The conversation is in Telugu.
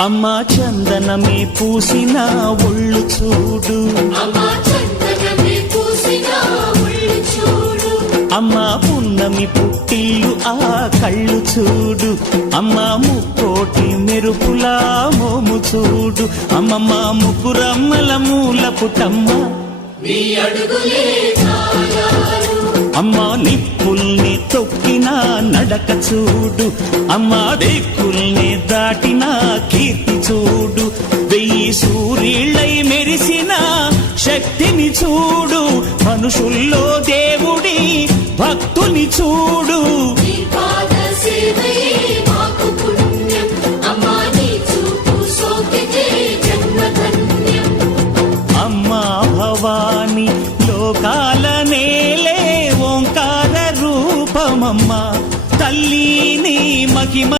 అమ్మా చందనమే పూసిన ఒళ్ళు చూడు, అమ్మా పున్నమి పుట్టిల్లు ఆ కళ్ళు చూడు, అమ్మా ముక్కోటి మెరుపులా మోము చూడు, అమ్మమ్మ ముగ్గురమ్మల మూల పుటమ్మ అమ్మా నిప్పుల్ని తొక్కిన నడక చూడు, అమ్మా దిక్కుల్ని దాటిన కీర్తి చూడు, 1000 సూర్యుళ్ళై మెరిసిన శక్తిని చూడు, మనుషుల్లో దేవుడి భక్తుని చూడు.